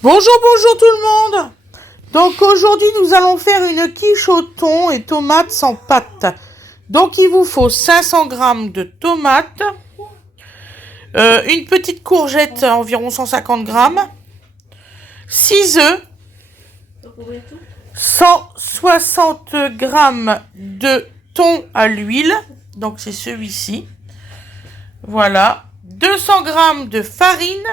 Bonjour, bonjour tout le monde. Donc aujourd'hui nous allons faire une quiche au thon et tomates sans pâte. Donc il vous faut 500 g de tomates, une petite courgette environ 150 g, 6 œufs, 160 g de thon à l'huile, donc c'est celui-ci. Voilà, 200 g de farine,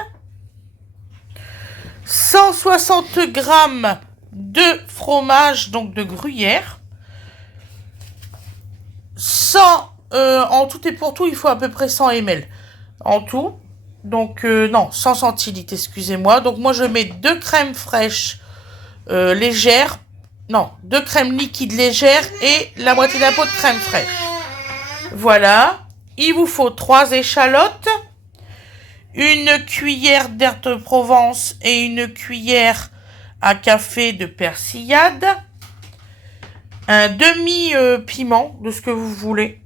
160 g de fromage, donc de gruyère. En tout et pour tout, il faut à peu près 100 ml en tout. Donc, non, 100 centilitres, excusez-moi. Donc, moi, je mets 2 crèmes fraîches légères. Non, 2 crèmes liquides légères et la moitié d'un pot de crème fraîche. Voilà. Il vous faut 3 échalotes, une cuillère d'herbes de Provence et une cuillère à café de persillade, un demi-piment de ce que vous voulez,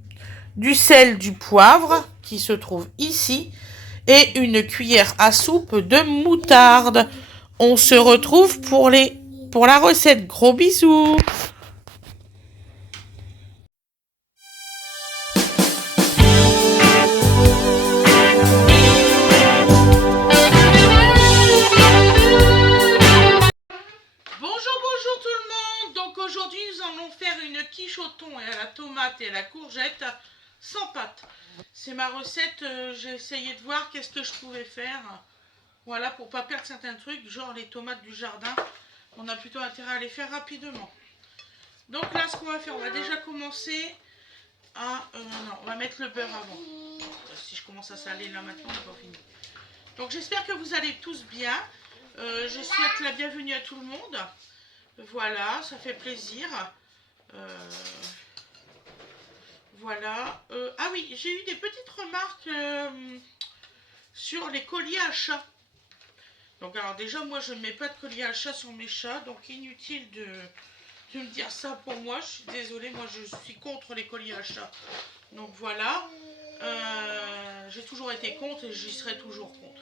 du sel, du poivre qui se trouve ici et une cuillère à soupe de moutarde. On se retrouve pour la recette. Gros bisous. Bonjour, bonjour tout le monde. Donc aujourd'hui nous allons faire une quiche au thon et à la tomate et à la courgette sans pâte. C'est ma recette, j'ai essayé de voir qu'est-ce que je pouvais faire. Voilà, pour pas perdre certains trucs, genre les tomates du jardin. On a plutôt intérêt à les faire rapidement. Donc là, ce qu'on va faire, on va déjà commencer à... non, on va mettre le beurre avant. Si je commence à saler là maintenant, on n'a pas fini. Donc j'espère que vous allez tous bien. Je souhaite la bienvenue à tout le monde. Voilà, ça fait plaisir. Voilà. Ah oui, j'ai eu des petites remarques sur les colliers à chat. Donc alors déjà, moi je ne mets pas de collier à chat sur mes chats, donc inutile de me dire ça pour moi. Je suis désolée, moi je suis contre les colliers à chat. Donc voilà. J'ai toujours été contre et j'y serai toujours contre.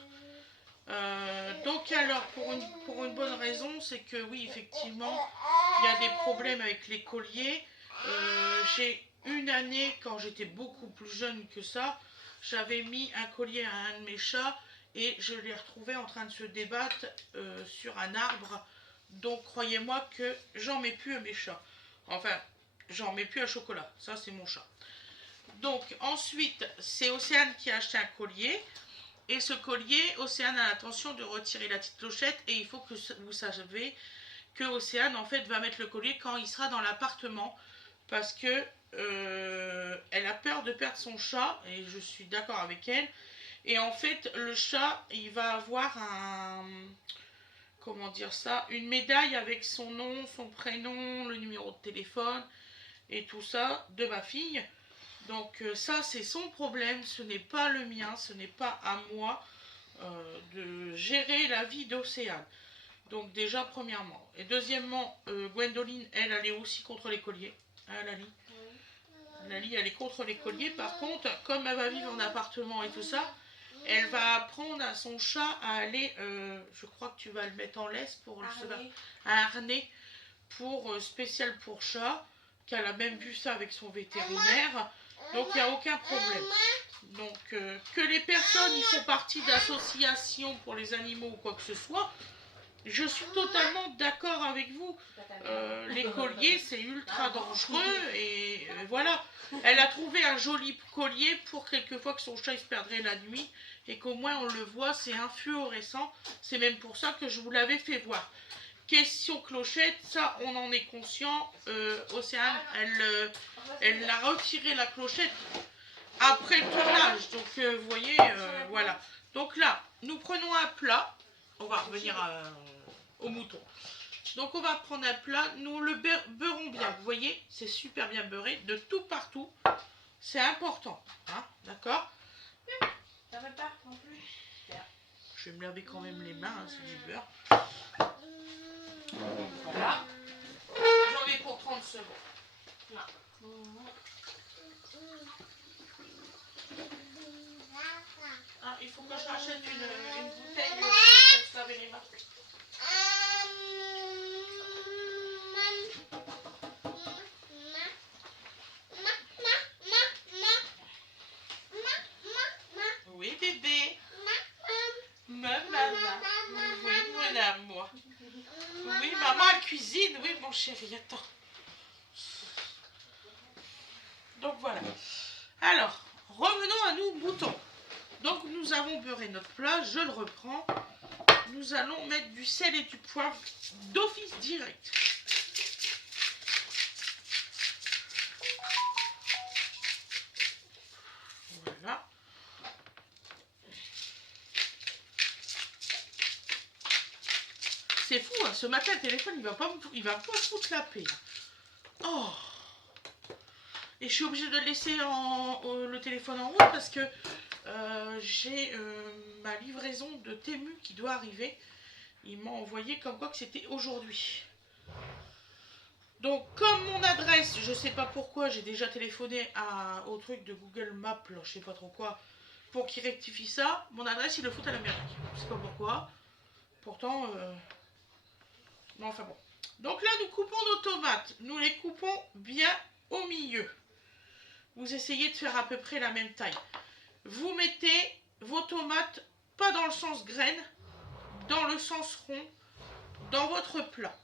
Donc alors, pour une bonne raison, c'est que oui, effectivement, il y a des problèmes avec les colliers. J'ai une année, quand j'étais beaucoup plus jeune que ça, j'avais mis un collier à un de mes chats et je l'ai retrouvé en train de se débattre sur un arbre. Donc croyez-moi que j'en mets plus à mes chats. Enfin, j'en mets plus à Chocolat. Ça, c'est mon chat. Donc ensuite, c'est Océane qui a acheté un collier. Et ce collier, Océane a l'intention de retirer la petite clochette. Et il faut que vous sachiez que Océane, en fait, va mettre le collier quand il sera dans l'appartement. Parce que elle a peur de perdre son chat. Et je suis d'accord avec elle. Et en fait, le chat, il va avoir comment dire ça, une médaille avec son nom, son prénom, le numéro de téléphone et tout ça de ma fille. Donc ça, c'est son problème, ce n'est pas le mien, ce n'est pas à moi de gérer la vie d'Océane. Donc déjà, premièrement. Et deuxièmement, Gwendoline, elle est aussi contre les colliers. Hein, Lali? Lali, elle est contre les colliers. Par contre, comme elle va vivre en appartement et tout ça, elle va apprendre à son chat à aller, je crois que tu vas le mettre en laisse pour un harnais pour, spécial pour chat, qu'elle a même vu ça avec son vétérinaire. Donc il n'y a aucun problème. Donc que les personnes qui font partie d'associations pour les animaux ou quoi que ce soit, je suis totalement d'accord avec vous. Les colliers, c'est ultra dangereux et voilà. Elle a trouvé un joli collier pour quelquefois que son chat il se perdrait la nuit et qu'au moins on le voit, c'est un fluorescent. C'est même pour ça que je vous l'avais fait voir. Question clochette, ça on en est conscient. Océane, elle a retiré la clochette après le tournage. Donc vous voyez, voilà. Donc là, nous prenons un plat. On va revenir au mouton. Donc on va prendre un plat. Nous le beurrons bien. Vous voyez, c'est super bien beurré de tout partout. C'est important. Hein, d'accord? Ça va pas non plus. Je vais me laver quand même les mains, hein, c'est du beurre. Voilà. J'en ai pour 30 secondes. Là. Ah, il faut que je rachète une bouteille pour se laver les mains. Attends chérie, attends. Donc voilà. Alors, revenons à nos moutons. Donc nous avons beurré notre plat, je le reprends. Nous allons mettre du sel et du poivre d'office direct. Voilà. C'est fou, hein, ce matin le téléphone il va pas foutre la paix. Oh. Et je suis obligée de laisser le téléphone en route parce que j'ai ma livraison de Temu qui doit arriver. Il m'a envoyé comme quoi que c'était aujourd'hui. Donc comme mon adresse, je sais pas pourquoi, j'ai déjà téléphoné au truc de Google Maps, là, je sais pas trop quoi, pour qu'il rectifie ça. Mon adresse, il le fout à l'Amérique. Je sais pas pourquoi. Pourtant, non, enfin bon. Donc là, nous coupons nos tomates. Nous les coupons bien au milieu. Vous essayez de faire à peu près la même taille. Vous mettez vos tomates, pas dans le sens graine, dans le sens rond, dans votre plat.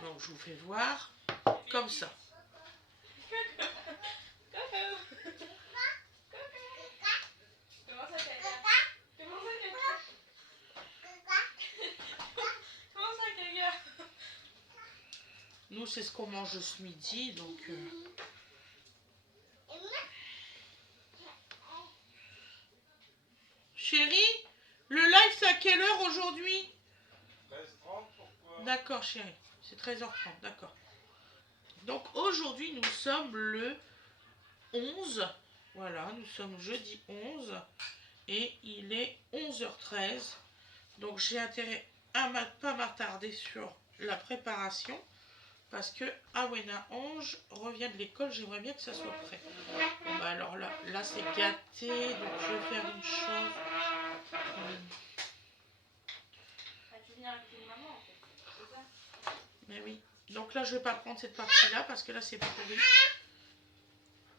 Donc je vous fais voir comme ça. Nous, c'est ce qu'on mange ce midi, donc... Chérie, le live, c'est à quelle heure aujourd'hui? 13h30, pourquoi? D'accord, chérie. C'est 13h30, d'accord. Donc, aujourd'hui, nous sommes le 11. Voilà, nous sommes jeudi 11. Et il est 11h13. Donc, j'ai intérêt à pas m'attarder sur la préparation. Parce que Awena Ange revient de l'école, j'aimerais bien que ça soit prêt. Bon bah alors là c'est gâté, donc je vais faire une chose. Tu viens avec une maman en fait, c'est ça? Mais oui. Donc là je vais pas prendre cette partie-là parce que là c'est pourri.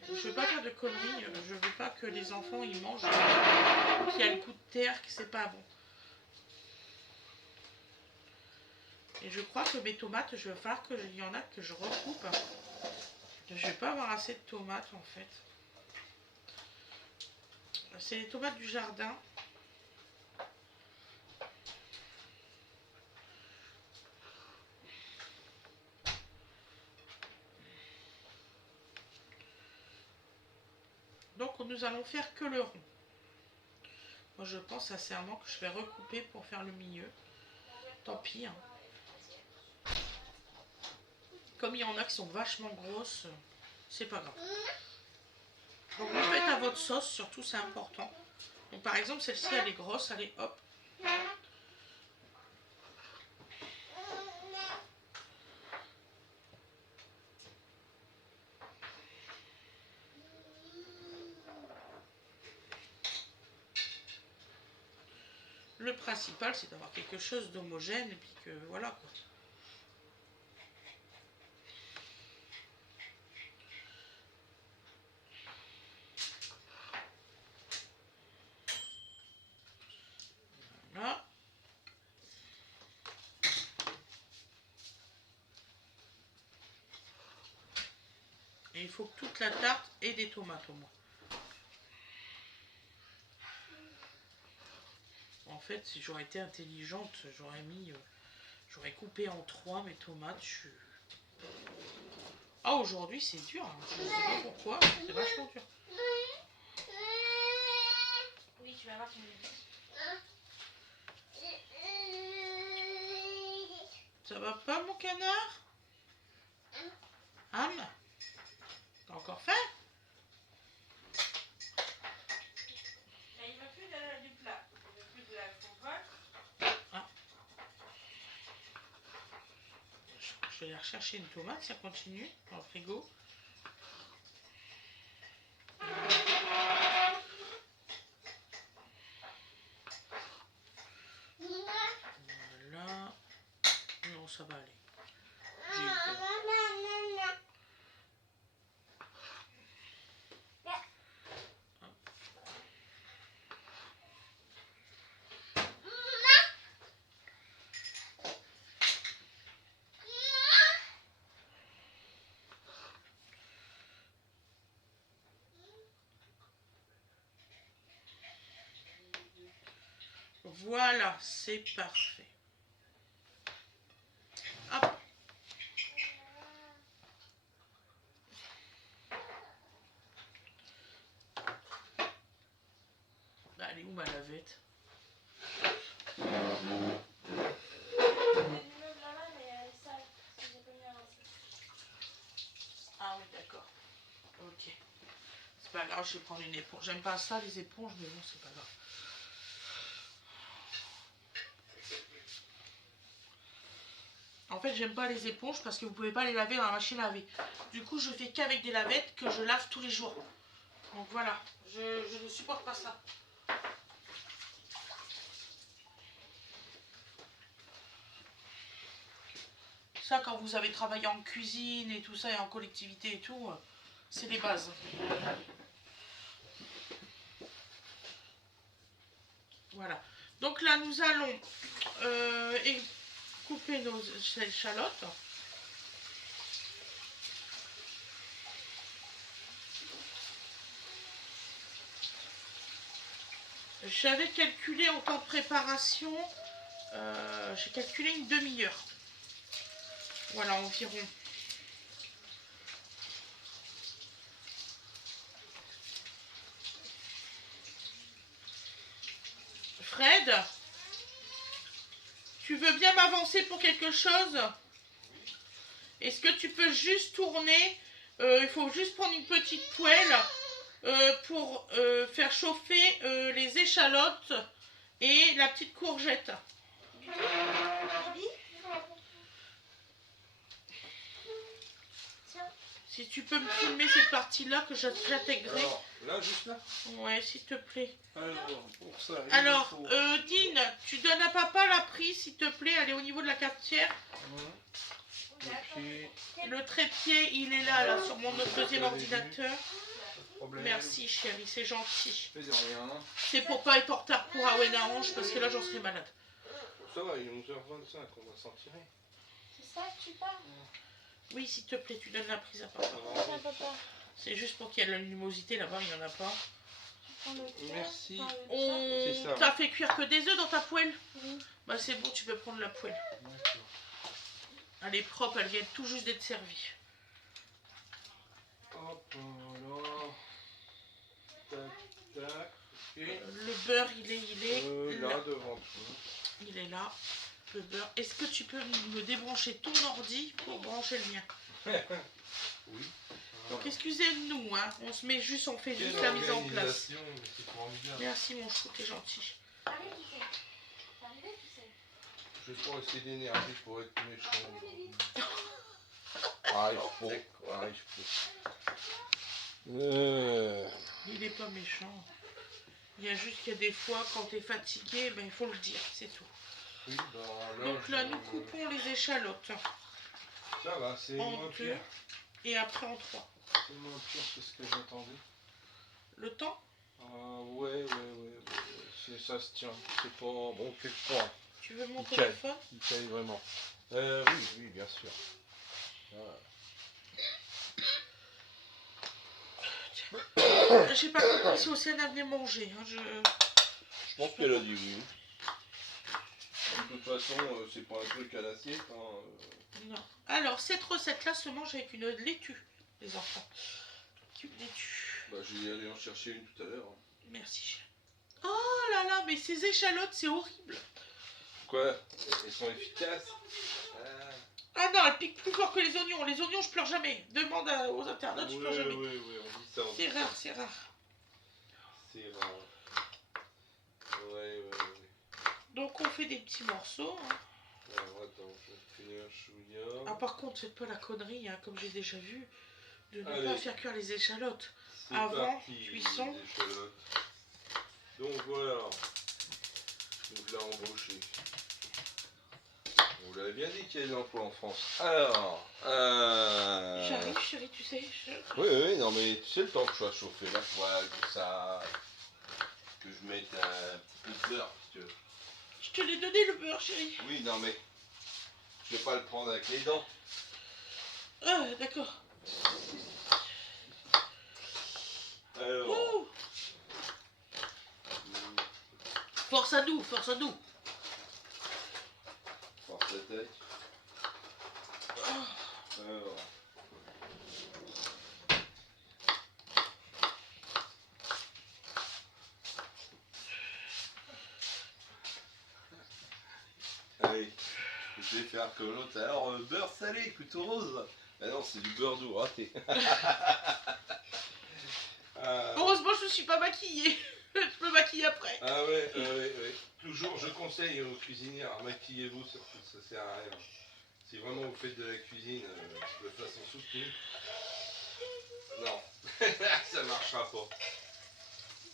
Je veux pas faire de conneries, je veux pas que les enfants ils mangent, qu'il y a le coup de terre, que c'est pas bon. Et je crois que mes tomates, je vais falloir qu'il y en a que je recoupe. Je vais pas avoir assez de tomates en fait. C'est les tomates du jardin. Donc nous allons faire que le rond. Moi je pense sincèrement que je vais recouper pour faire le milieu. Tant pis. Hein. Comme il y en a qui sont vachement grosses, c'est pas grave. Donc vous faites à votre sauce, surtout c'est important. Donc par exemple celle-ci elle est grosse, allez hop. Le principal c'est d'avoir quelque chose d'homogène et puis que voilà quoi. Voilà. Et il faut que toute la tarte ait des tomates au moins. En fait, si j'aurais été intelligente, j'aurais coupé en 3 mes tomates. Ah, aujourd'hui c'est dur, hein. Je ne sais pas pourquoi, c'est vachement dur. Oui, tu vas voir, tu me dis. Ça va pas mon canard? Anne? T'as encore faim? Mais il veut plus du plat, il veut plus de la compote. Ah. Je vais aller rechercher une tomate, ça continue dans le frigo. non, ça va aller. J'ai eu peur. Voilà, c'est parfait. Hop. Bah, elle est où ma lavette? Ah oui, d'accord. Ok. C'est pas grave, je vais prendre une éponge. J'aime pas ça, les éponges, mais bon, c'est pas grave. En fait, j'aime pas les éponges parce que vous pouvez pas les laver dans la machine à laver. Du coup, je fais qu'avec des lavettes que je lave tous les jours. Donc voilà, je ne supporte pas ça. Ça, quand vous avez travaillé en cuisine et tout ça, et en collectivité et tout, c'est les bases. Voilà. Donc là, nous allons couper nos échalotes. J'avais calculé en temps de préparation, j'ai calculé une demi-heure. Voilà, environ. Fred, tu veux bien m'avancer pour quelque chose? Est-ce que tu peux juste tourner? Il faut juste prendre une petite poêle pour faire chauffer les échalotes et la petite courgette. Si tu peux me filmer cette partie-là que j'intégrerai. Alors, là, juste là? Ouais, s'il te plaît. Alors, pour ça, Alors, Dean, tu donnes à papa la prise, s'il te plaît. Elle est au niveau de la cafetière. Okay. Le trépied, il est là sur mon deuxième ordinateur. Problème. Merci, chérie, c'est gentil. Mais de rien. C'est pour pas être en retard pour Awen Orange, parce que là, j'en serais malade. Ça va, il est 11h25, on va s'en tirer. C'est ça que tu parles? Oui, s'il te plaît, tu donnes la prise à papa. Ça, papa. C'est juste pour qu'il y ait de la luminosité là-bas, il n'y en a pas. Merci. On ça. t'a fait cuire que des œufs dans ta poêle? Oui. Bah c'est bon, tu peux prendre la poêle. D'accord. Elle est propre, elle vient tout juste d'être servie. Hop là. Tac, tac. Et Le beurre, il est là, là. devant toi. Il est là. Le beurre. Est-ce que tu peux me débrancher ton ordi pour brancher le mien? Oui. Donc excusez-nous, hein. On se met juste, on fait juste Quelle la mise en place. organisation, mais c'est formidable. Merci mon chou, t'es gentil. Allez, tu sais. T'es arrivé, tu sais. Je vais pas essayer d'énerver pour être méchant. Ah, il faut. Ah, il faut. Il est pas méchant. Il y a juste qu'il y a des fois, quand t'es fatigué, ben il faut le dire, c'est tout. Oui, bah, Donc là, nous coupons les échalotes Ça va, c'est en moins deux pire. et après en trois. C'est moins pire que ce que j'attendais. Le temps? Ouais. Ça se tient. C'est pas bon, quel point. Tu veux mon Nickel. téléphone? Il caille vraiment. Oui, bien sûr. J'ai pas compris si Océane a venu manger. Hein, Je pense qu'elle a dit oui. De toute façon, c'est pas un truc à l'assiette. Non. Alors, cette recette-là se mange avec une laitue, les enfants. Une laitue. Bah, je vais aller en chercher une tout à l'heure. Merci, chérie. Oh là là, mais ces échalotes, c'est horrible. Quoi? Elles sont efficaces? Ah non, elles piquent plus fort que les oignons. Les oignons, je pleure jamais. Demande aux internautes, je pleure jamais. Oui, on dit ça. C'est rare, c'est rare. C'est rare. Ouais. Donc, on fait des petits morceaux. Hein. Alors, attends, je fais un chouïa. Ah, par contre, faites pas la connerie, hein, comme j'ai déjà vu, de ne Allez. pas faire cuire les échalotes. C'est Avant parti, cuisson. les échalotes. Donc voilà. Donc là, embauché. On vous l'avez bien dit qu'il y a des emplois en France. Alors, J'arrive, chérie, tu sais. Oui, oui, non, mais tu sais le temps que je sois chauffé la poêle, que ça... Que je mette un petit peu de beurre, parce que... Je te l'ai donné le beurre, chérie. Oui, non, mais... Je vais pas le prendre avec les dents. Ah, d'accord. Alors... Ouh. Force à nous, force à nous. Force la tête. Alors... Allez, je vais faire comme l'autre. Alors, beurre salé, plutôt rose. Ah non, c'est du beurre doux, raté. Heureusement, je ne suis pas maquillée. Je me maquille après. Ah ouais, ouais. Toujours, je conseille aux cuisinières, maquillez-vous, ça sert à rien. Si vraiment vous faites de la cuisine de façon soutenue, non, ça marchera pas.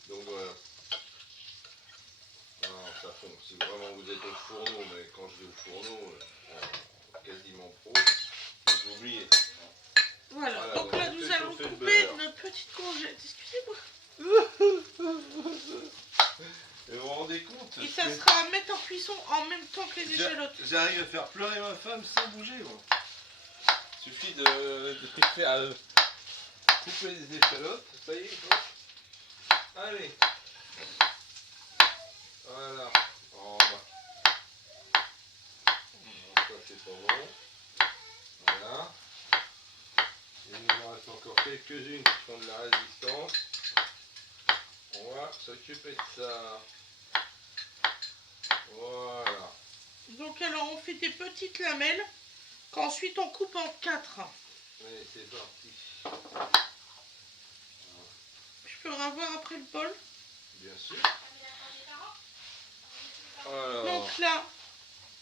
Donc voilà. Non, ça fond. Si vraiment vous êtes au fourneau, mais quand je dis au fourneau, quasiment pro, vous oubliez. Voilà. Donc là, nous allons couper notre petite courgette. Excusez-moi. Et vous vous rendez compte? Et ça sera à mettre en cuisson en même temps que les échalotes. J'arrive à faire pleurer ma femme sans bouger, moi. Il suffit de faire couper les échalotes, ça y est. Bon. Allez. Voilà. Oh, bah. Ça c'est pas bon. Voilà. Il nous en reste encore quelques-unes qui font de la résistance. On va s'occuper de ça. Voilà. Donc alors, on fait des petites lamelles qu'ensuite on coupe en 4. Allez, c'est parti. Je peux revoir après le bol. Bien sûr. Alors. Donc là,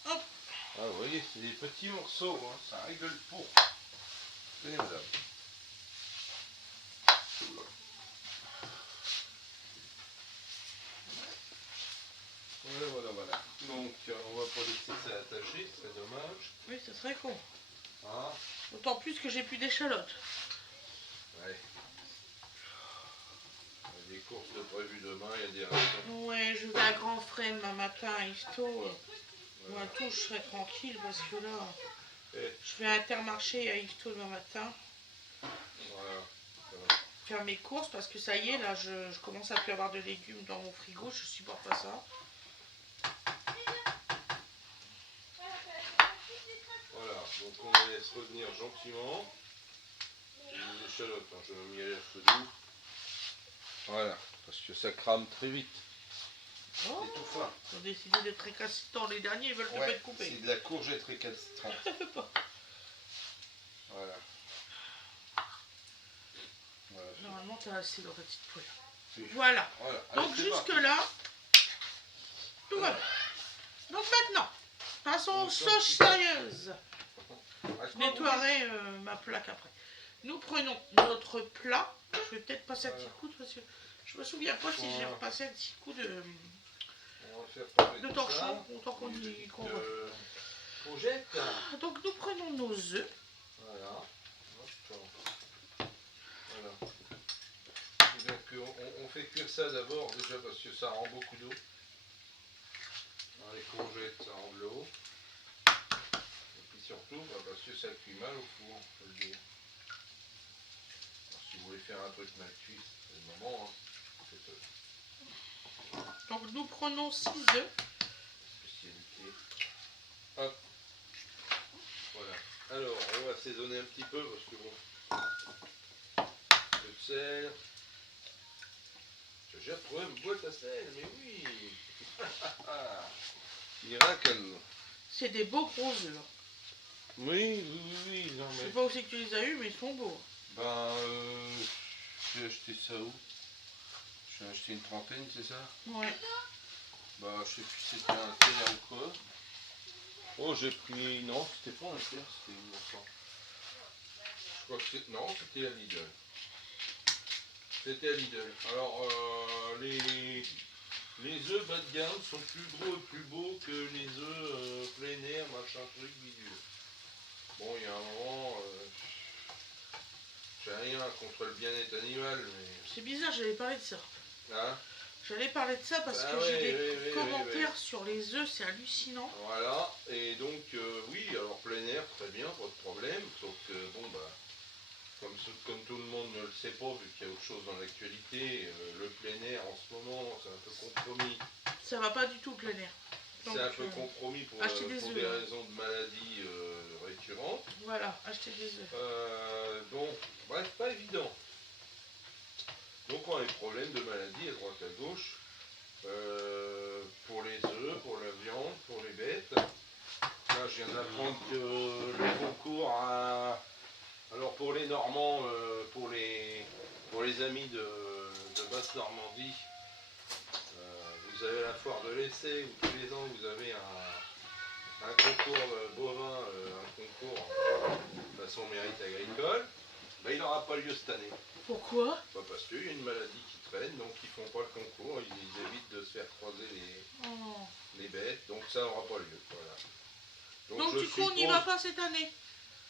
hop. Ah, vous voyez, c'est des petits morceaux, hein, ça rigole pour. Tenez, madame. Voilà. Donc, on va pas laisser ça attacher, c'est dommage. Oui, ça serait con. Ah, D'autant plus que j'ai plus d'échalotes. ouais. Il y a des courses de prévues demain, il y a des rations. Ouais, je vais à Grand Frais demain matin à Yvetot. Moi, tout, je serai tranquille parce que là, je vais à Intermarché à Yvetot demain matin. Voilà. Faire mes courses parce que ça y est, là, je commence à plus avoir de légumes dans mon frigo. Je supporte pas ça. Voilà, donc on les laisse revenir gentiment. Les échalotes, hein, je vais m'y aller à feu doux. Voilà, parce que ça crame très vite. Oh, C'est tout fin. ils ont décidé d'être récalcitrants les derniers, ils veulent te faire couper. C'est de la courgette récalcitrante. Ça fait pas. Voilà. Normalement, t'as assez dans ta petite poêle. Oui. Voilà. Allez, Donc c'est jusque parti. là, tout va bien. Donc maintenant, passons aux Donc, sauces sérieuses. Ah, Je nettoierai ma plaque après. Nous prenons notre plat. Je vais peut-être passer un petit coup parce que je me souviens pas si j'ai repassé un petit coup de torchon autant qu'on dit qu'on va. Courgette. Donc nous prenons nos œufs. Voilà. Voilà. Et donc on fait cuire ça d'abord déjà parce que ça rend beaucoup d'eau. Les courgettes ça rend de l'eau. Et puis surtout parce que ça cuit mal au four, faut le dire. Alors, si vous voulez faire un truc mal cuit, c'est le moment. Hein. Donc nous prenons 6 œufs. Spécialité. Hop. Voilà. Alors on va assaisonner un petit peu parce que bon. Un peu de sel. J'ai retrouvé une boîte à sel, mais oui. Miracle. C'est des beaux gros œufs. Oui, non Je sais mais. pas où c'est que tu les as eus, mais ils sont beaux. Ben, j'ai acheté ça où? J'ai acheté une trentaine, c'est ça? Ouais. Bah, je sais plus si c'était un Terre ou quoi. Oh, j'ai pris. Non, c'était pas un Terre, c'était une enfant. Je crois que c'était. Non, c'était à Lidl. C'était à Lidl. Alors, Les œufs bas de gamme sont plus gros et plus beaux que les œufs plein air, machin truc, bidule. Bon, il y a un moment, j'ai rien contre le bien-être animal, mais... C'est bizarre, j'allais parler de ça. Hein? J'allais parler de ça parce Ah que ouais, j'ai des ouais, commentaires sur les œufs, c'est hallucinant. Voilà, et donc, oui, alors plein air, très bien, pas de problème, sauf que, bon, bah, comme tout le monde ne le sait pas, vu qu'il y a autre chose dans l'actualité, le plein air en ce moment, c'est un peu compromis. Ça va pas du tout, plein air. C'est un peu compromis pour achetez des œufs. raisons de maladies récurrentes. Voilà, achetez des œufs. Donc, bref, pas évident. Donc on a des problèmes de maladies à droite à gauche. Pour les œufs, pour la viande, pour les bêtes. Là, je viens d'apprendre que le concours a... Alors pour les Normands, pour les amis de Basse-Normandie, vous avez la foire de l'essai où tous les ans vous avez un concours bovin, un concours de façon mérite agricole. Ben, il n'aura pas lieu cette année. Pourquoi? Bah parce qu'il y a une maladie qui traîne, donc ils font pas le concours, ils évitent de se faire croiser les bêtes, donc ça n'aura pas lieu. Voilà. Donc du coup on n'y va pas cette année?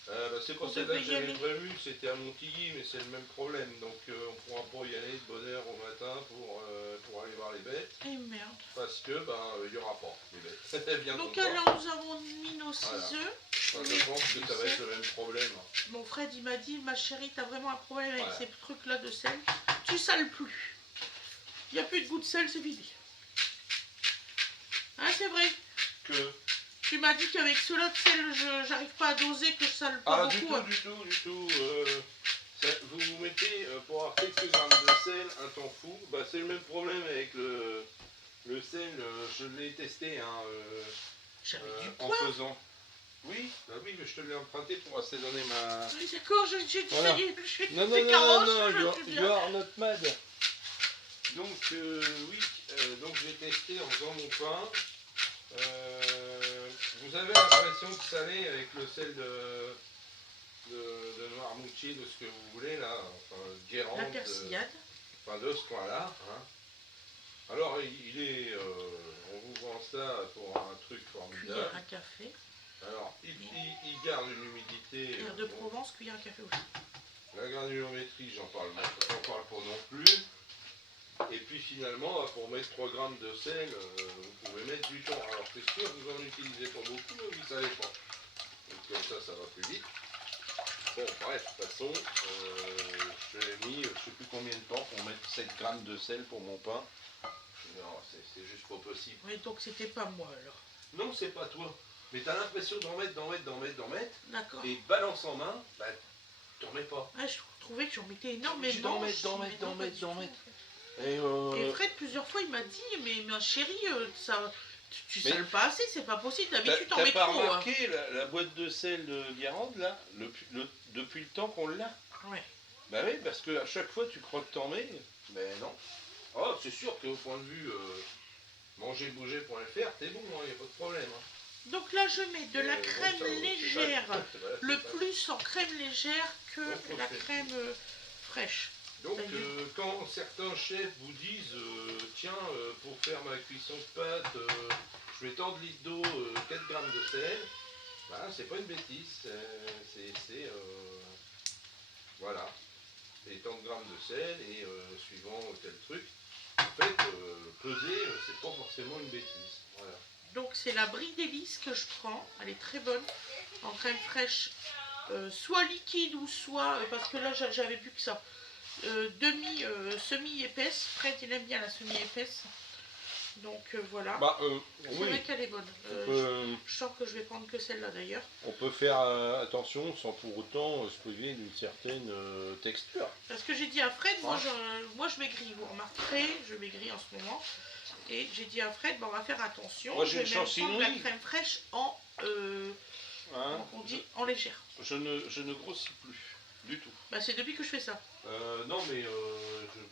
Bah, c'est pas celle-là que j'avais prévu, c'était à Montilly, mais c'est le même problème, donc on ne pourra pas y aller de bonne heure au matin pour aller voir les bêtes. Eh merde. Parce que il n'y aura pas les bêtes. C'était bien. Donc alors nous avons mis nos 6 œufs. Je pense que ça va être le même problème. Mon Fred il m'a dit, ma chérie, t'as vraiment un problème avec ces trucs là de sel. Tu sales plus. Il n'y a plus de goût de sel, c'est fini. Hein, c'est vrai. Que tu m'as dit qu'avec cela de sel, j'arrive pas à doser, que je sale pas beaucoup. Du tout. Vous vous mettez, pour avoir quelques grammes de sel, un temps fou. Bah, c'est le même problème avec le sel. Je l'ai testé en faisant. Oui, bah oui, mais je te l'ai emprunté pour assaisonner ma... Oui, d'accord, j'ai voilà. Non, you are not mad. Donc, oui, donc j'ai testé en faisant mon pain. Vous avez l'impression de saler avec le sel de Noirmoutier, de ce que vous voulez, là, enfin, Guérande, la persillade. Enfin, de ce coin-là. Hein. Alors, on vous vend ça pour un truc formidable. Cuillère à café. Alors, il garde une humidité. Cuillère de Provence, cuillère à café aussi. La granulométrie, j'en parle pas non plus. Et puis finalement, pour mettre 3 grammes de sel, vous pouvez mettre du thon. Alors c'est sûr, vous en utilisez pas beaucoup, mais vous ne savez pas. Donc comme ça va plus vite. Bon, bref, de toute façon, je l'ai mis, je ne sais plus combien de temps pour mettre 7 grammes de sel pour mon pain. Non, c'est juste pas possible. Oui, donc c'était pas moi alors. Non, c'est pas toi. Mais tu as l'impression d'en mettre. D'accord. Et balance en main, bah, t'en mets pas. Ah, je trouvais que j'en mettais énormément. D'en mettre. Et Fred, plusieurs fois, il m'a dit, mais ma chérie, tu sales pas assez, c'est pas possible. D'habitude, t'en mets trop. T'as pas remarqué la boîte de sel de Guérande, là, depuis le temps qu'on l'a? Ouais. Bah oui, parce qu'à chaque fois, tu crois que t'en mets, mais non. Oh, c'est sûr qu'au point de vue manger-bouger.fr, t'es bon, il n'y a pas de problème. Hein. Donc là, je mets de la crème légère, le plus en crème légère que la crème fraîche. Donc, quand certains chefs vous disent, tiens, pour faire ma cuisson de pâtes, je mets tant de litres d'eau, 4 grammes de sel, bah, c'est pas une bêtise, voilà, et tant de grammes de sel, et suivant tel truc, en fait, peser, c'est pas forcément une bêtise, voilà. Donc c'est la Brie d'Hélice que je prends, elle est très bonne, en crème fraîche, soit liquide ou soit, parce que là j'avais plus que ça, semi-épaisse. Fred il aime bien la semi-épaisse, donc voilà. C'est vrai qu'elle est bonne. Je sens que je vais prendre que celle-là d'ailleurs. On peut faire attention sans pour autant se priver d'une certaine texture. Parce que j'ai dit à Fred, moi je maigris, vous remarquerez, je maigris en ce moment. Et j'ai dit à Fred, on va faire attention, moi, je vais même prendre la crème fraîche en, on dit, en légère. Je ne grossis plus, du tout. Bah c'est depuis que je fais ça. Non mais,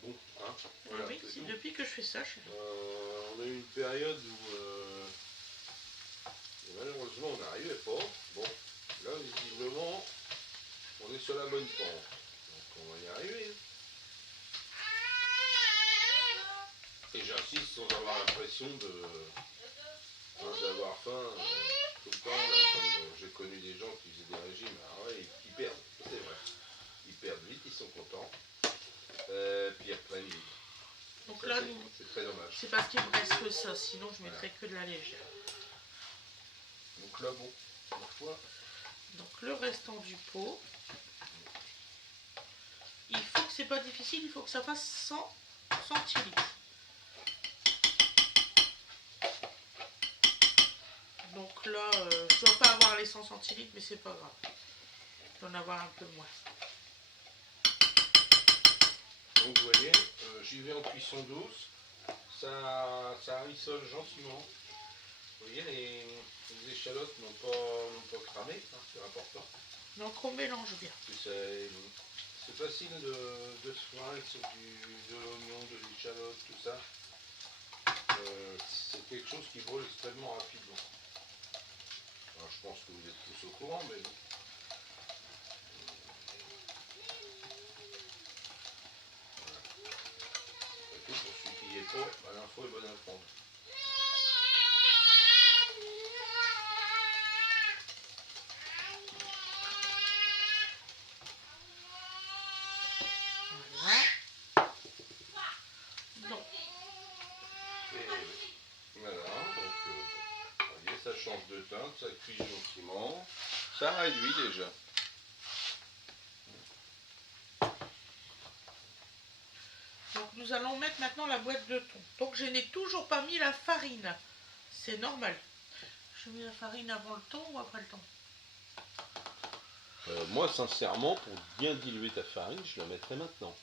bon, hein, voilà, oui, c'est depuis que je fais ça. On a eu une période où, malheureusement, on n'arrivait pas. Bon, là, visiblement, on est sur la bonne pente. Donc on va y arriver. Et j'insiste sans avoir l'impression de d'avoir faim tout le temps, là, comme j'ai connu des gens qui faisaient des régimes, alors ouais, ils perdent, c'est vrai. Ils perdent vite, ils sont contents, puis ils reprennent vite. Donc Ça, là, c'est très dommage. c'est parce qu'il me reste que ça, sinon je mettrais que de la légère. Donc là, bon, ma foi. Donc le restant du pot. Il faut que c'est pas difficile, il faut que ça fasse 100 centilitres. Donc là, je dois pas avoir les 100 centilitres, mais c'est pas grave. Je dois en avoir un peu moins. Donc vous voyez, j'y vais en cuisson douce, ça rissole gentiment. Vous voyez, les échalotes n'ont pas cramé, hein, c'est important. Donc on mélange bien. C'est facile de se foirer sur de l'oignon, de l'échalote, tout ça. C'est quelque chose qui brûle extrêmement rapidement. Alors, je pense que vous êtes tous au courant, mais bon. Pour celui qui n'y est pas, l'info est bonne à prendre. Voilà. Donc. Et voilà, donc vous voyez, ça change de teinte, ça cuit gentiment. Ça réduit déjà. Donc nous allons mettre maintenant la boîte de thon. Donc je n'ai toujours pas mis la farine. C'est normal. Je mets la farine avant le thon ou après le thon? Moi, sincèrement, pour bien diluer ta farine, je la mettrai maintenant.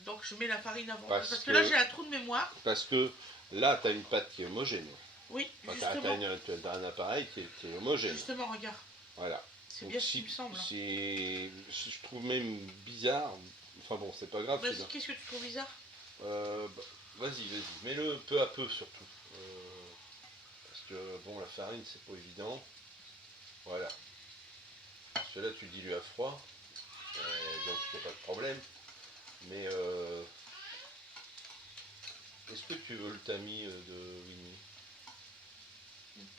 Donc je mets la farine avant. Parce que là j'ai un trou de mémoire. Parce que là, tu as une pâte qui est homogène. Oui, Enfin, justement. tu as un appareil qui est homogène. Justement, regarde. Voilà. C'est bien ce qui me semble. Je trouve même bizarre. Enfin bon, c'est pas grave. Qu'est-ce que tu trouves bizarre? Vas-y, mets-le peu à peu surtout. Parce que bon, la farine, c'est pas évident. Voilà. Parce que là, tu dilues à froid. Donc, il n'y a pas de problème. Mais est-ce que tu veux le tamis de Winnie?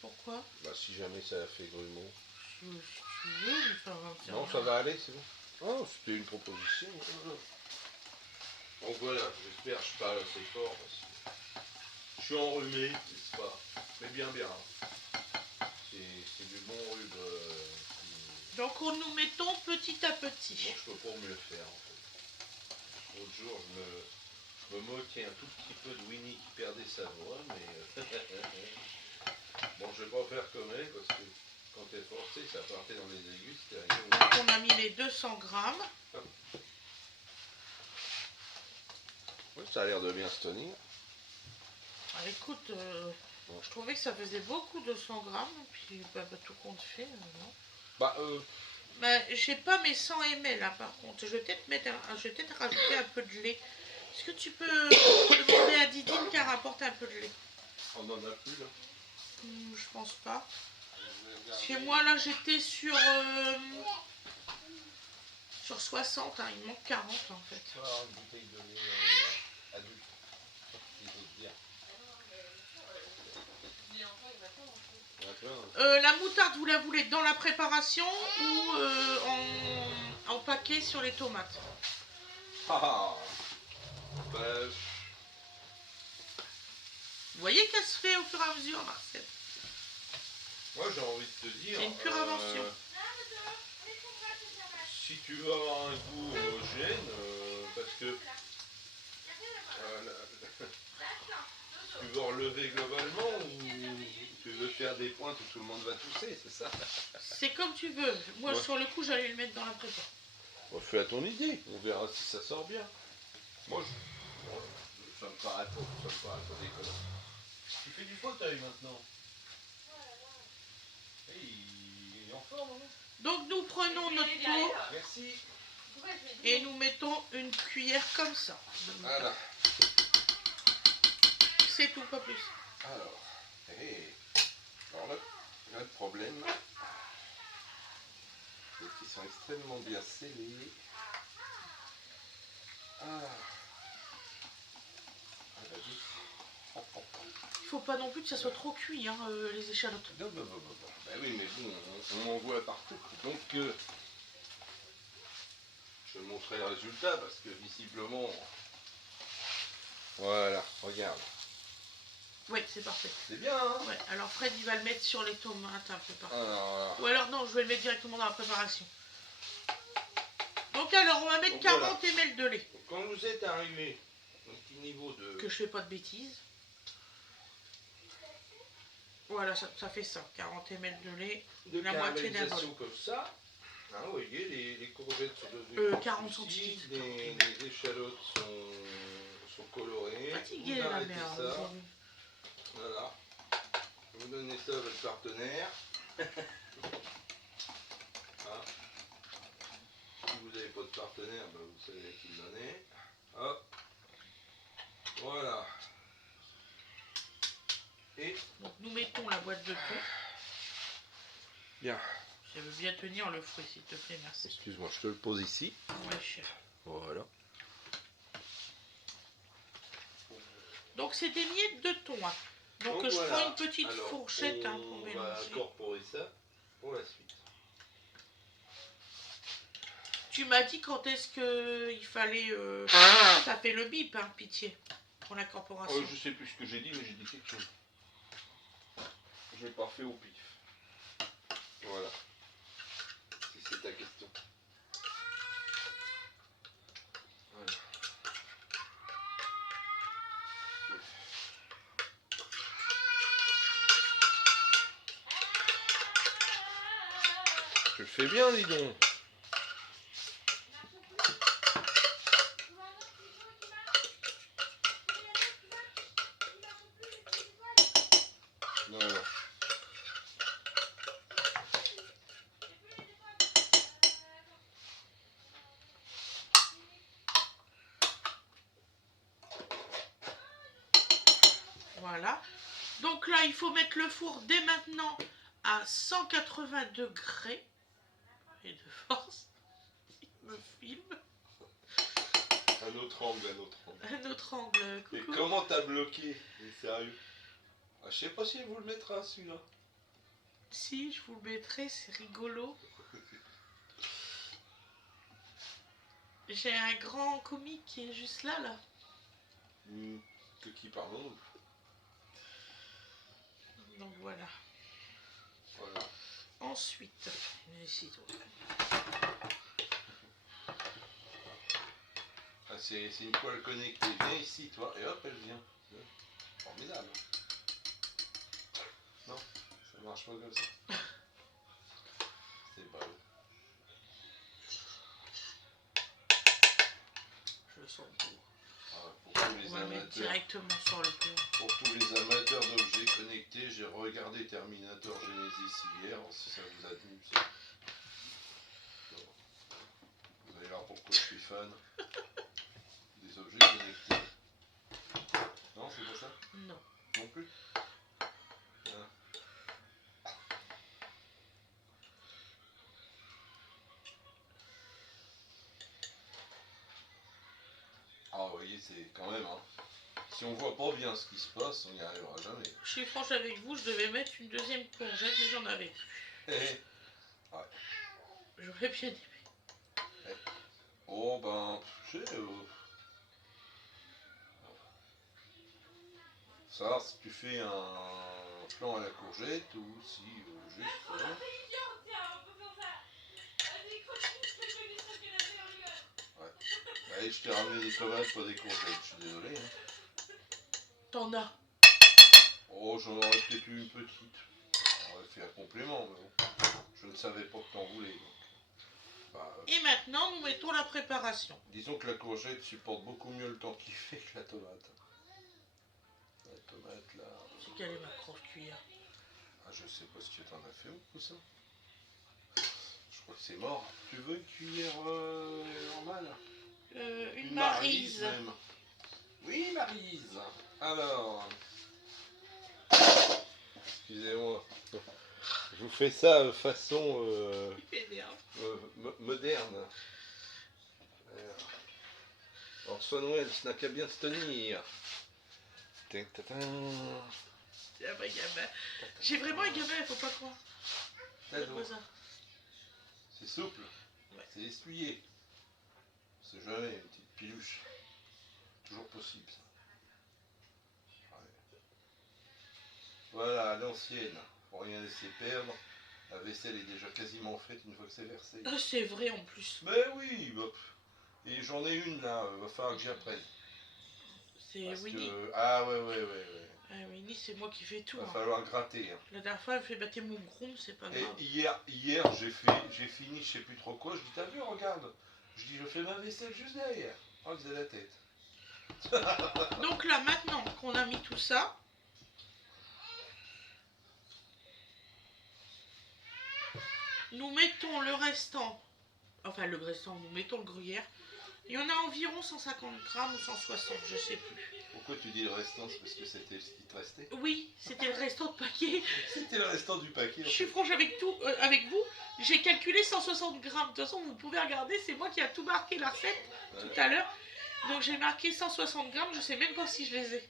Pourquoi? Bah, si jamais ça a fait grumeau. Si tu veux, non, ça va aller, c'est bon. Oh, c'était une proposition. Donc voilà, j'espère que je parle assez fort parce que je suis enrhumé, n'est-ce pas? Mais bien. C'est du bon rhume. Donc nous mettons petit à petit. Moi, je peux pas mieux le faire en fait. L'autre jour, je me moquais un tout petit peu de Winnie qui perdait sa voix, mais bon, je vais pas faire comme elle parce que quand elle est forcée, ça partait dans les aigus, c'était rigolo. Donc on a mis les 200 grammes. Oui, ça a l'air de bien se tenir. Alors, écoute, je trouvais que ça faisait beaucoup 200 grammes, puis tout compte fait, non. J'ai pas mes 100 ml là par contre. Je vais peut-être rajouter un peu de lait. Est-ce que tu peux demander à Didine qu'elle rapporte un peu de lait? On n'en a plus là. Je pense pas. Parce que moi là j'étais sur 60, hein. Il me manque 40 en fait. Une bouteille de lait adulte. La moutarde, vous la voulez dans la préparation ou en paquet sur les tomates? Vous voyez qu'elle se fait au fur et à mesure, Marcel. Moi j'ai envie de te dire. C'est une pure invention. Si tu veux avoir un goût homogène, parce que tu veux relever globalement ou tu veux faire des pointes où tout le monde va tousser, c'est ça? C'est comme tu veux. Moi sur le coup j'allais le mettre dans la prépa. Bon, fais à ton idée, on verra si ça sort bien. Moi ça me paraît pas déconnant. Tu fais du fauteuil maintenant. Il est en forme, hein? Donc nous prenons notre pot. Merci. Et nous mettons une cuillère comme ça. Voilà. C'est tout, pas plus. Alors là, le problème, c'est qu'ils sont extrêmement bien scellés. Vas-y. faut pas non plus que ça soit trop cuit, hein, les échalotes. Bah oui, mais bon, on en voit partout. Donc, je vais montrer le résultat parce que visiblement. Voilà, regarde. Oui, c'est parfait. C'est bien, hein? Ouais, alors Fred, il va le mettre sur les tomates un peu partout. Alors, Ou alors non, je vais le mettre directement dans la préparation. Donc alors, on va mettre Donc, 40 ml de lait. donc, quand vous êtes arrivé au petit niveau de. Que je fais pas de bêtises. Voilà, ça fait ça. 40 ml de lait. de la moitié d'un caramélisation bol. comme ça. Hein, vous voyez, les courgettes sont devenues 40 translucides, centilitres. les échalotes sont colorées. Fatiguée Vous la arrêtez mère ça. aujourd'hui. Voilà. Vous donnez ça à votre partenaire. Ah. Si vous n'avez pas de partenaire, ben vous savez qui le donner. Hop. Voilà. Et Donc nous mettons la boîte de thon. bien. Je veux bien tenir le fruit, s'il te plaît, merci. Excuse-moi, je te le pose ici. Ouais, cher. Voilà. Donc c'est des miettes de thon. Hein. Donc je voilà. prends une petite Alors, fourchette hein, pour on va mélanger. incorporer ça pour la suite. Tu m'as dit quand est-ce qu'il fallait... Ça fait le bip, hein, pitié, pour l'incorporation. Je sais plus ce que j'ai dit, mais j'ai dit quelque chose. Je l'ai pas fait au pif. Voilà. Si c'est ta question. Voilà. Je le fais bien, dis donc. Voilà. Voilà. Donc là, il faut mettre le four dès maintenant à 180 degrés. Et de force, il me filme. Un autre angle, un autre angle. Un autre angle. Et Coucou. comment t'as bloqué? Mais sérieux. Ah, je sais pas si elle vous le mettra celui-là. Si, je vous le mettrai, c'est rigolo. J'ai un grand comique qui est juste là, là. Que qui pardon? Donc voilà. Voilà. Ensuite, ici, Ah, c'est une poêle connectée. Viens ici, toi. Et hop, elle vient. Formidable. Non, ça marche pas comme ça. C'est pas beau. je le sens beau. Ah, pour tous les On va le mettre amateurs, directement sur le tour. pour tous les amateurs d'objets connectés, j'ai regardé Terminator Genesis hier, si ça vous amuse. Vous allez voir pourquoi je suis fan des objets connectés. Non, c'est pas ça? Non. Non plus? Voilà. Ah, vous voyez, c'est quand même, hein. Si on voit pas bien ce qui se passe, on n'y arrivera jamais. Je suis franche avec vous, je devais mettre une deuxième courgette, mais j'en avais plus. J'aurais bien aimé. Oh ben, je sais, ça, si tu fais un plan à la courgette ou si juste. Hein. Ouais. Allez, je t'ai ramené des tomates, pas des courgettes, je suis désolé. Hein. T'en as. Oh, j'en aurais peut-être eu une petite. J'aurais fait un complément, mais bon. Je ne savais pas que t'en voulais. Donc. Bah, Et maintenant, nous mettons la préparation. disons que la courgette supporte beaucoup mieux le temps qu'il fait que la tomate. La tomate là. C'est quelle est ma grosse cuillère? Ah, je sais pas ce que t'en as fait ou ça. Je crois que c'est mort. Tu veux une cuillère normale? Une maryse. Même. Oui, Maryse. Alors. Excusez-moi. Je vous fais ça façon moderne. Alors, Swan Wells n'a qu'à bien se tenir. C'est un vrai gamin. J'ai vraiment un gamin, il faut pas croire. Regarde-moi ça. C'est souple. Ouais. C'est essuyé. C'est jamais une petite pilouche. Toujours possible ça. Ouais. Voilà, à l'ancienne. Faut rien laisser perdre. La vaisselle est déjà quasiment faite une fois que c'est versé. Ah, c'est vrai en plus. Mais oui, bah, et j'en ai une là, va falloir que j'apprenne. C'est Parce Winnie. que... Ah ouais. Ah, Winnie, c'est moi qui fais tout. Va Hein. falloir gratter. Hein. La dernière fois, elle fait battre mon grom, c'est pas Et grave. hier j'ai fini, je sais plus trop quoi, je dis t'as vu, regarde. Je dis je fais ma vaisselle juste derrière. Oh, elle faisait la tête. Donc là, maintenant qu'on a mis tout ça, nous mettons le restant, enfin le restant, nous mettons le gruyère. Il y en a environ 150 grammes ou 160, je sais plus. Pourquoi tu dis le restant? C'est parce que c'était ce qui te restait? Oui, c'était le restant de paquet. C'était le restant du paquet. Je suis franche avec tout, avec vous. J'ai calculé 160 grammes. De toute façon, vous pouvez regarder, c'est moi qui a tout marqué la recette tout à l'heure. Donc j'ai marqué 160 grammes, je sais même pas si je les ai.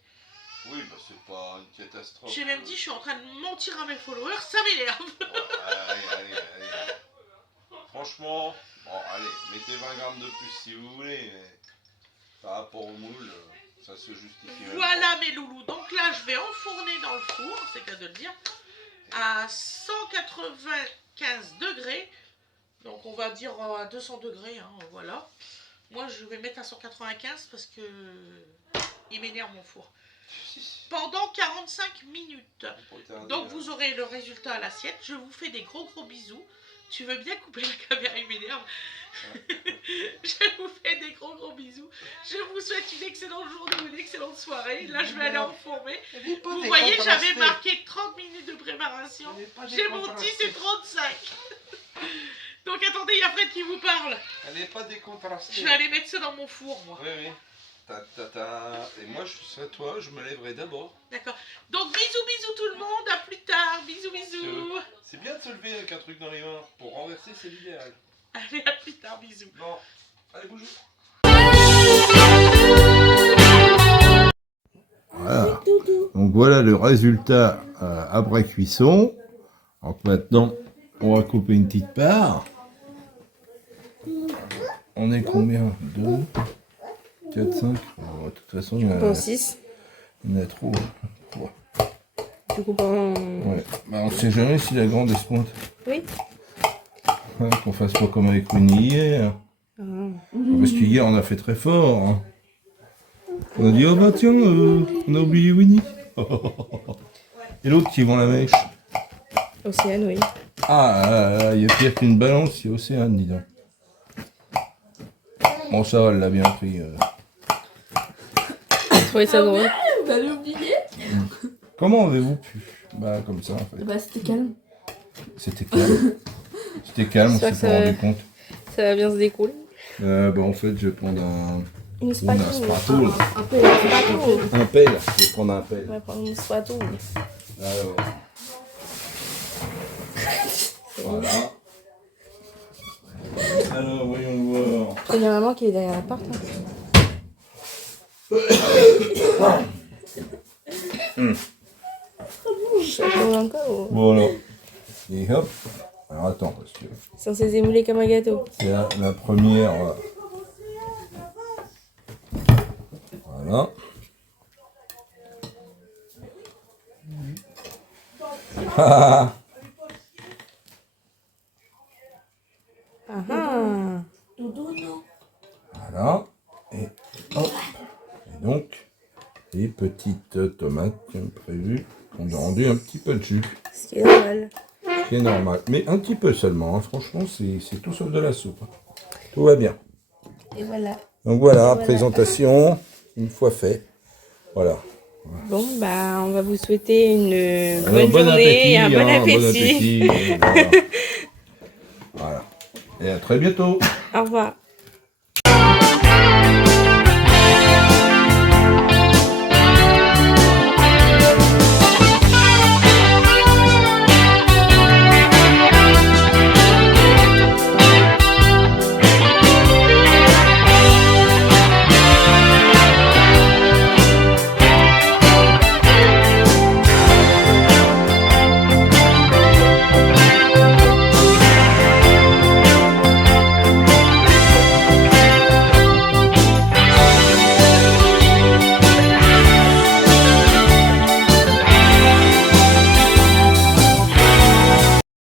Oui, bah c'est pas une catastrophe. J'ai même dit, je suis en train de mentir à mes followers, ça m'énerve. Allez. Franchement, bon, allez, mettez 20 grammes de plus si vous voulez, mais par rapport au moule, ça se justifie. Voilà mes loulous. Donc là, je vais enfourner dans le four, c'est qu'à de le dire, à 195 degrés. Donc on va dire à 200 degrés, hein, voilà. Moi, je vais mettre à 195 parce que il m'énerve mon four. Pendant 45 minutes. Donc vous aurez le résultat à l'assiette. Je vous fais des gros bisous. Tu veux bien couper la caméra, il m'énerve. Je vous fais des gros bisous. Je vous souhaite une excellente journée ou une excellente soirée. Là, je vais aller enfourner. Vous voyez, j'avais marqué 30 minutes de préparation. J'ai menti, c'est 35. Donc attendez, il y a Fred qui vous parle. Elle n'est pas décontrastée. Je vais aller mettre ça dans mon four, moi. Oui. Et moi, je serai toi, je me lèverai d'abord. D'accord. Donc bisous tout le monde. À plus tard. Bisous. C'est bien de se lever avec un truc dans les mains. Pour renverser, c'est l'idéal. Allez, à plus tard. Bisous. Bon, allez, bonjour. Voilà. Donc voilà le résultat après cuisson. Donc maintenant, on va couper une petite part. On est combien? 2, 4, 5. De toute façon, il y en a 6. Il y en a trop. Ouais. Tu coupes en... Ouais. Bah, on sait jamais si la grande est pointe. Oui. Hein, qu'on fasse pas comme avec Winnie hier. Ah. Parce qu'hier, on a fait très fort. Hein. On a dit, oh bah tiens, on a oublié Winnie. Et l'autre qui vend la mèche. Océane, oui. Ah, il y a pire qu'une balance, il y a Océane, dis donc. Bon, ça va, elle l'a bien pris. Je trouvais ça drôle. Vous avez oublié? Comment avez-vous pu? Bah, comme ça, en fait. Bah, c'était calme. C'était calme. C'était calme, on J'espère s'est que pas ça- rendu compte. Ça va bien se découler. Bah, en fait, je vais prendre un Une spatule. Un peu de spatule. Un pelle. Je vais prendre un pelle. On va prendre une spatule. Alors. Voilà. Alors, voyons voir. C'est la maman qui est derrière la porte. Chapeau encore ou... Voilà. Et hop. Alors, attends, parce que Censé émouler comme un gâteau. c'est la première. Voilà. Ah, Ah ah. voilà. Et hop. Et donc, les petites tomates prévues ont rendu un petit peu de jus. Ce qui est normal. Ce qui est normal. Mais un petit peu seulement. Hein. Franchement, c'est tout sauf de la soupe. Tout va bien. Et voilà. Donc voilà, Voilà. présentation, une fois fait. Voilà. Bon, bah, on va vous souhaiter une Alors, bonne journée et un bon hein, appétit. Bon appétit. Voilà. Voilà. Et à très bientôt. Au revoir.